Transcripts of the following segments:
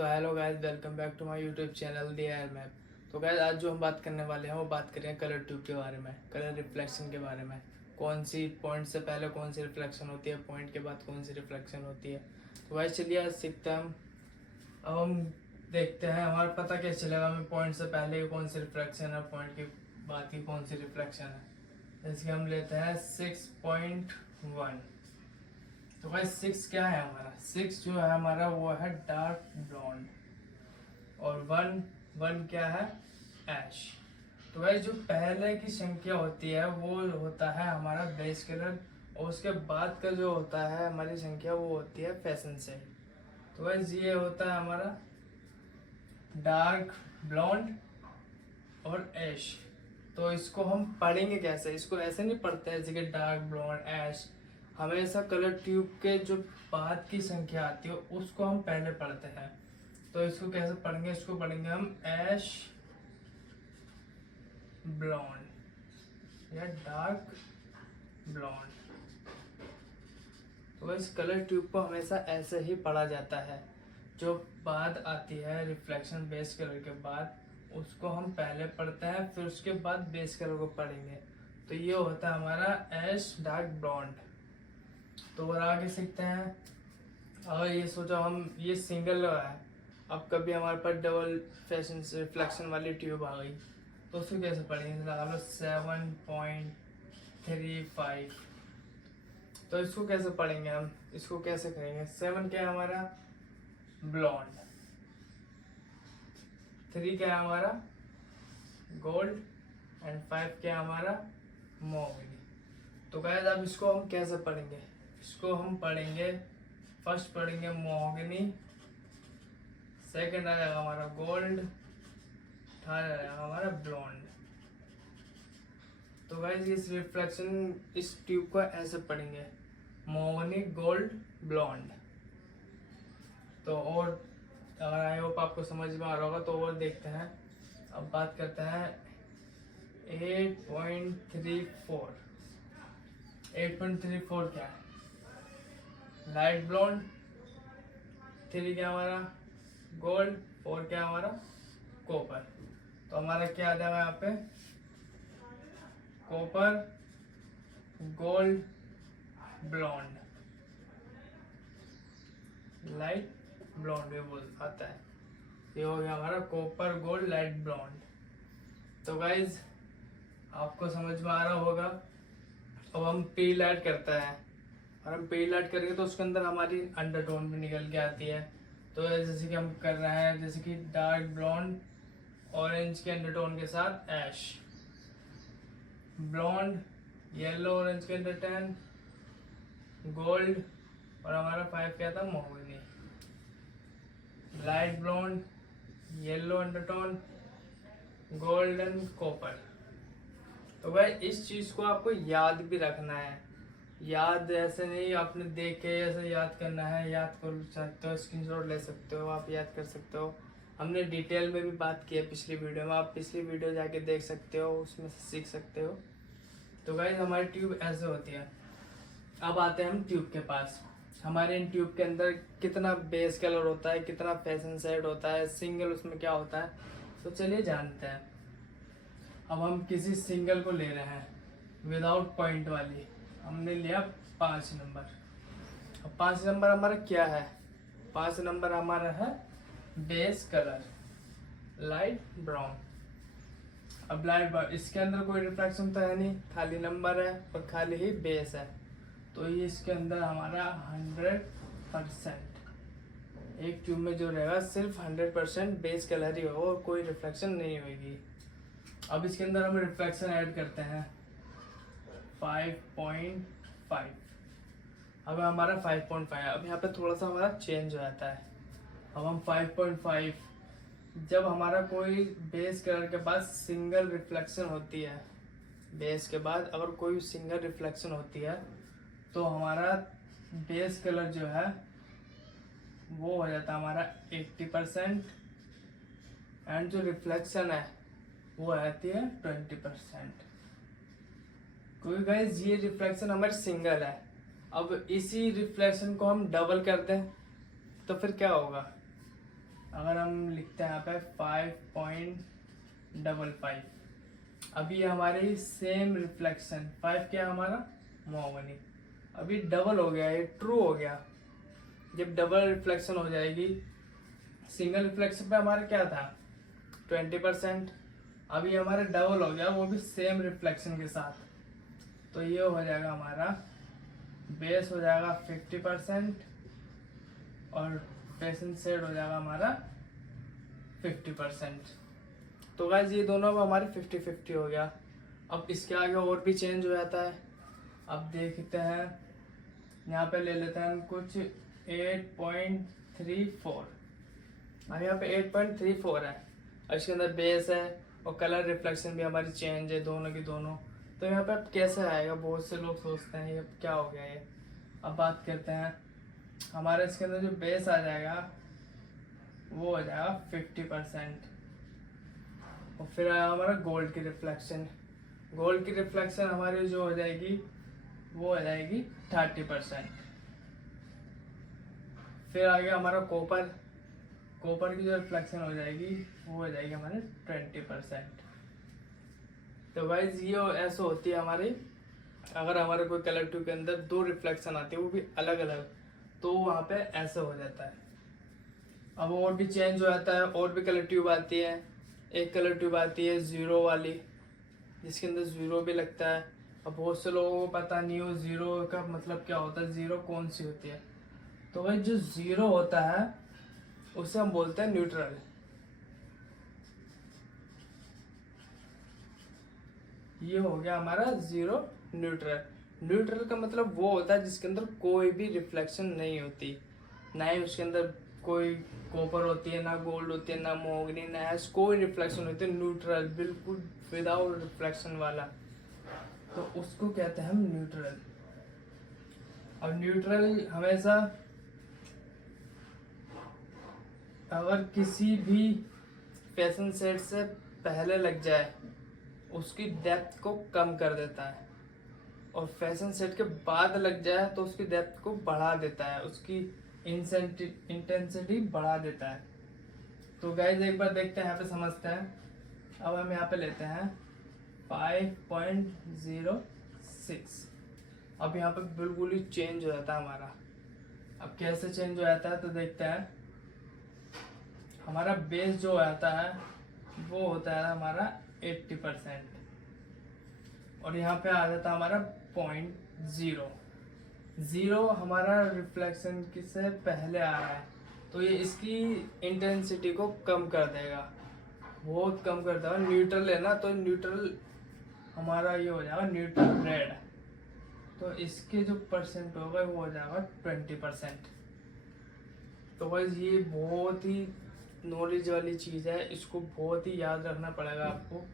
तो hello guys, welcome back to my YouTube channel the air map. तो guys आज जो हम बात करने वाले हैं वो बात करें कलर ट्यूब के बारे में, कलर रिफ्लेक्शन के बारे में। कौन सी पॉइंट से पहले कौन सी रिफ्लेक्शन होती है, पॉइंट के बाद कौन सी रिफ्लेक्शन होती है। तो गाइस चलिए आज सीखते हैं हम। अब हम देखते हैं हमारा पता कैसे चलेगा हमें पॉइंट से पहले कौन सी रिफ्लेक्शन है, पॉइंट के बाद की कौन सी रिफ्लेक्शन है। जैसे कि हम लेते हैं 6.1। तो भाई 6 क्या है हमारा, 6 जो है हमारा वो है डार्क ब्लॉन्ड, और 1 क्या है, ऐश। तो भाई जो पहले की संख्या होती है वो होता है हमारा बेस कलर, और उसके बाद का जो होता है हमारी संख्या वो होती है फैशन से। तो भाई ये होता है हमारा डार्क ब्लॉन्ड और ऐश। तो इसको हम पढ़ेंगे कैसे, इसको ऐसे नहीं पढ़ते हैं जैसे कि डार्क ब्लॉन्ड ऐश। हमेशा कलर ट्यूब के जो बाद की संख्या आती है उसको हम पहले पढ़ते हैं। तो इसको कैसे पढ़ेंगे, इसको पढ़ेंगे हम ऐश ब्लॉन्ड या डार्क ब्लॉन्ड। तो इस कलर ट्यूब को हमेशा ऐसे ही पढ़ा जाता है। जो बाद आती है रिफ्लेक्शन बेस कलर के बाद, उसको हम पहले पढ़ते हैं, फिर उसके बाद बेस कलर को पढ़ेंगे। तो ये होता है हमारा ऐश डार्क ब्लॉन्ड। तो और आगे सीखते हैं। और ये सोचो हम ये सिंगल है, अब कभी हमारे पास डबल फैशन रिफ्लेक्शन वाली ट्यूब आ गई तो उसको कैसे पढ़ेंगे। लगा लो 7.35। तो इसको कैसे पढ़ेंगे हम, इसको कैसे करेंगे। 7 क्या है हमारा ब्लॉन्ड, 3 क्या है हमारा गोल्ड, एंड 5 क्या है हमारा मोहनी। तो गाइस अब इसको हम कैसे पढ़ेंगे, इसको हम पढ़ेंगे, फर्स्ट पढ़ेंगे मोहगनी, सेकंड आ जाएगा हमारा गोल्ड, थर्ड आ जाएगा हमारा ब्लॉन्ड। तो गाइस इस रिफ्लेक्शन इस ट्यूब को ऐसे पढ़ेंगे, मोहगनी गोल्ड ब्लॉन्ड। तो और अगर आई होप आपको समझ में आ रहा होगा तो और देखते हैं। अब बात करते हैं 8.34। 8.34 क्या है, लाइट ब्लॉन्ड, 3 क्या हमारा गोल्ड, 4 क्या हमारा कॉपर। तो हमारा क्या आ जाएगा यहाँ पे, copper gold blonde, light blonde ये बोल आता है। ये हो गया हमारा कॉपर गोल्ड लाइट ब्लॉन्ड। तो गाइज आपको समझ में आ रहा होगा। अब हम पील ऐड करते हैं, और हम पील ऐड करेंगे तो उसके अंदर हमारी अंडरटोन भी निकल के आती है। तो जैसे कि हम कर रहे हैं, जैसे कि डार्क ब्लॉन्ड ऑरेंज के अंडरटोन के साथ ऐश, ब्लॉन्ड येलो ऑरेंज के अंडरटोन गोल्ड, और हमारा 5 क्या था mahogany, light blonde yellow undertone golden copper. तो भाई इस चीज को आपको याद भी रखना है। याद ऐसे नहीं आपने देख के ऐसे याद करना है, याद कर सकते हो, स्क्रीनशॉट ले सकते हो, आप याद कर सकते हो। हमने डिटेल में भी बात की है पिछली वीडियो में, आप पिछली वीडियो जाके देख सकते हो, उसमें से सीख सकते हो। तो गाइस हमारी ट्यूब ऐसे होती है। अब आते हैं हम ट्यूब के पास। हमारे इन ट्यूब के अंदर कितना बेस कलर होता है, कितना फैशन सेट होता है, सिंगल उसमें क्या होता है, तो चलिए जानते हैं। अब हम किसी सिंगल को ले रहे हैं विदाउट पॉइंट वाली, हमने लिया 5 नंबर। अब 5 नंबर हमारा क्या है, 5 नंबर हमारा है बेस कलर लाइट ब्राउन। अब लाइट ब्राउन इसके अंदर कोई रिफ्लेक्शन तो है नहीं, खाली नंबर है और खाली ही बेस है। तो ये इसके अंदर हमारा 100%, एक ट्यूब में जो रहेगा सिर्फ 100% बेस कलर ही होगा और कोई रिफ्लेक्शन नहीं होगी। अब इसके अंदर हम रिफ्लेक्शन ऐड करते हैं 5.5। अब हमारा 5.5, अब यहाँ पे थोड़ा सा हमारा चेंज हो जाता है। अब हम 5.5, जब हमारा कोई बेस कलर के बाद सिंगल रिफ्लेक्शन होती है, बेस के बाद अगर कोई सिंगल रिफ्लेक्शन होती है तो हमारा बेस कलर जो है वो हो जाता है हमारा 80%, एंड जो रिफ्लेक्शन है वो आती है 20%। क्योंकि गाइस ये रिफ्लेक्शन हमारी सिंगल है। अब इसी रिफ्लेक्शन को हम डबल कर दें तो फिर क्या होगा, अगर हम लिखते हैं यहाँ पे 5.55, अभी हमारी सेम रिफ्लेक्शन 5 क्या है हमारा मोहगनी, अभी डबल हो गया, ये ट्रू हो गया। जब डबल रिफ्लेक्शन हो जाएगी, सिंगल रिफ्लेक्शन पे हमारा क्या था 20%, अभी हमारा डबल हो गया, वो भी सेम रिफ्लेक्शन के साथ। तो ये हो जाएगा हमारा बेस हो जाएगा 50% और फेसेंट सेट हो जाएगा हमारा 50%। तो गाइस ये दोनों अब हमारे 50-50 हो गया। अब इसके आगे और भी चेंज हो जाता है। अब देखते हैं, यहाँ पे ले लेते हैं हम कुछ 8.34। अब यहाँ पे 8.34 है, और इसके अंदर बेस है और कलर रिफ्लेक्शन भी हमारी चेंज है दोनों की दोनों। तो यहाँ पे अब कैसे आएगा, बहुत से लोग सोचते हैं ये क्या हो गया ये। अब बात करते हैं, हमारे इसके अंदर जो बेस आ जाएगा वो हो जाएगा 50%, और फिर आया हमारा गोल्ड की रिफ्लेक्शन। गोल्ड की रिफ्लेक्शन हमारी जो हो जाएगी वो हो जाएगी 30%। फिर आ गया हमारा कॉपर, कॉपर की जो रिफ्लेक्शन हो जाएगी वो हो जाएगी हमारे 20%। तो गाइज ये ऐसे होती है हमारी, अगर हमारे कोई कलर ट्यूब के अंदर दो रिफ्लेक्शन आती है वो भी अलग अलग, तो वहाँ पे ऐसे हो जाता है। अब और भी चेंज हो जाता है, और भी कलर ट्यूब आती है। एक कलर ट्यूब आती है जीरो वाली, जिसके अंदर जीरो भी लगता है। अब बहुत से लोगों को पता नहीं हो जीरो का मतलब क्या होता है, जीरो कौन सी होती है। तो भाई जो जीरो होता है उसे हम बोलते हैं न्यूट्रल। ये हो गया हमारा जीरो न्यूट्रल। न्यूट्रल का मतलब वो होता है जिसके अंदर कोई भी रिफ्लेक्शन नहीं होती, ना ही उसके अंदर कोई कॉपर होती है, ना गोल्ड होती है, ना मोगनी, ना ऐश, कोई रिफ्लेक्शन होती है। न्यूट्रल बिल्कुल विदाउट रिफ्लेक्शन वाला, तो उसको कहते हैं हम न्यूट्रल। और न्यूट्रल हमेशा अगर किसी भी फैशन सेट से पहले लग जाए उसकी डेप्थ को कम कर देता है, और फैशन सेट के बाद लग जाए तो उसकी डेप्थ को बढ़ा देता है, उसकी इंटेंसिटी बढ़ा देता है। तो गाइज एक बार देखते हैं, यहाँ पे समझते हैं। अब हम यहाँ पे लेते हैं 5.06। अब यहाँ पे बिल्कुल ही चेंज हो जाता है हमारा। अब कैसे चेंज हो जाता है तो देखते हैं। हमारा बेस जो आता है वो होता है हमारा 80%, और यहाँ पे आ जाता है हमारा 0.0 हमारा रिफ्लेक्शन से पहले आ रहा है, तो ये इसकी इंटेंसिटी को कम कर देगा, बहुत कम कर देगा। न्यूट्रल है ना, तो न्यूट्रल हमारा ये हो जाएगा न्यूट्रल रेड, तो इसके जो परसेंट होगा वो हो जाएगा 20%। तो बस ये बहुत ही नॉलेज वाली चीज़ है, इसको बहुत ही याद रखना पड़ेगा आपको,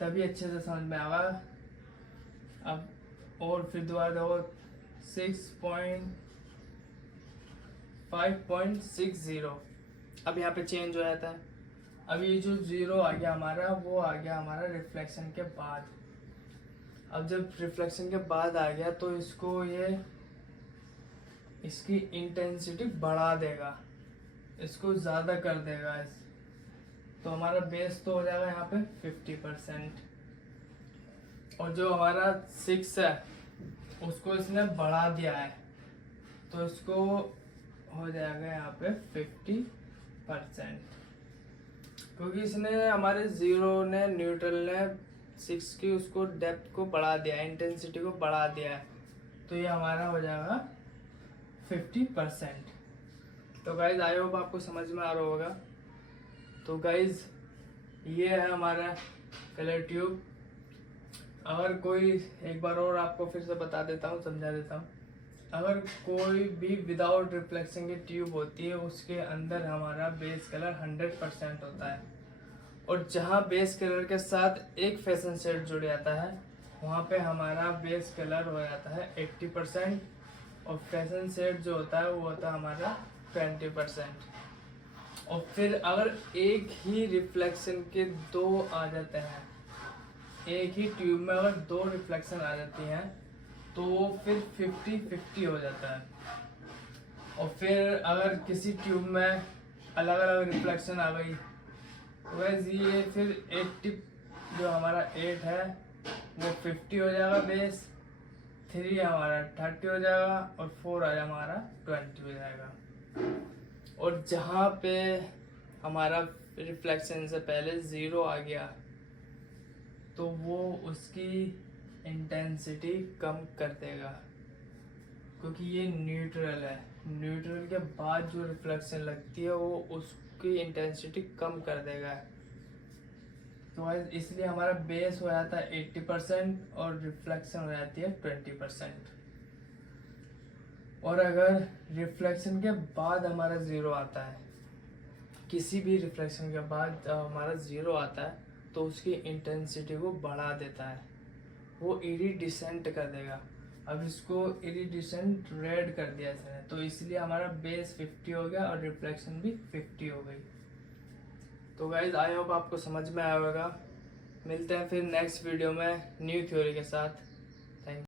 तभी अच्छे से समझ में आएगा। अब और फिर दोबारा देखो 5.60। अब यहाँ पे चेंज हो जाता है। अब ये जो जीरो आ गया हमारा वो आ गया हमारा रिफ्लेक्शन के बाद। अब जब रिफ्लेक्शन के बाद आ गया तो इसको ये इसकी इंटेंसिटी बढ़ा देगा, इसको ज़्यादा कर देगा तो हमारा बेस तो हो जाएगा यहाँ पे 50%, और जो हमारा 6 है उसको इसने बढ़ा दिया है तो इसको हो जाएगा यहाँ पे 50%, क्योंकि इसने हमारे जीरो ने न्यूट्रल ने 6 की उसको डेप्थ को बढ़ा दिया है, इंटेंसिटी को बढ़ा दिया है, तो ये हमारा हो जाएगा 50%। तो गाइज आई होप आपको समझ में आ रहा होगा। तो गाइज ये है हमारा कलर ट्यूब। अगर कोई, एक बार और आपको फिर से बता देता हूँ, समझा देता हूँ। अगर कोई भी विदाउट रिफ्लेक्शन की ट्यूब होती है उसके अंदर हमारा बेस कलर 100% होता है, और जहाँ बेस कलर के साथ एक फैशन सेट जुड़ जाता है वहाँ पे हमारा बेस कलर हो जाता है 80%, और फैशन सेट जो होता है वो होता है हमारा 20%। और फिर अगर एक ही रिफ्लेक्शन के दो आ जाते हैं, एक ही ट्यूब में अगर दो रिफ्लेक्शन आ जाती हैं तो फिर 50-50 हो जाता है। और फिर अगर किसी ट्यूब में अलग अलग रिफ्लेक्शन आ गई। वैसे ये फिर 80 जो हमारा 8 है वो 50 हो जाएगा बेस, 3 हमारा 30 हो जाएगा और 4 आ हमारा 20 हो जाएगा। और जहाँ पे हमारा रिफ्लेक्शन से पहले 0 आ गया तो वो उसकी इंटेंसिटी कम कर देगा, क्योंकि ये न्यूट्रल है। न्यूट्रल के बाद जो रिफ्लेक्शन लगती है वो उसकी इंटेंसिटी कम कर देगा। तो इसलिए हमारा बेस हो जाता है 80% और रिफ्लेक्शन हो जाती है 20%। और अगर रिफ्लेक्शन के बाद हमारा 0 आता है, किसी भी रिफ्लेक्शन के बाद हमारा 0 आता है तो उसकी इंटेंसिटी को बढ़ा देता है, वो इरिडिसेंट कर देगा। अब इसको इरिडिसेंट रेड कर दिया इसने, तो इसलिए हमारा बेस 50 हो गया और रिफ्लेक्शन भी 50 हो गई। तो गाइज आई होप आपको समझ में आया होगा। मिलते हैं फिर नेक्स्ट वीडियो में न्यू थ्योरी के साथ।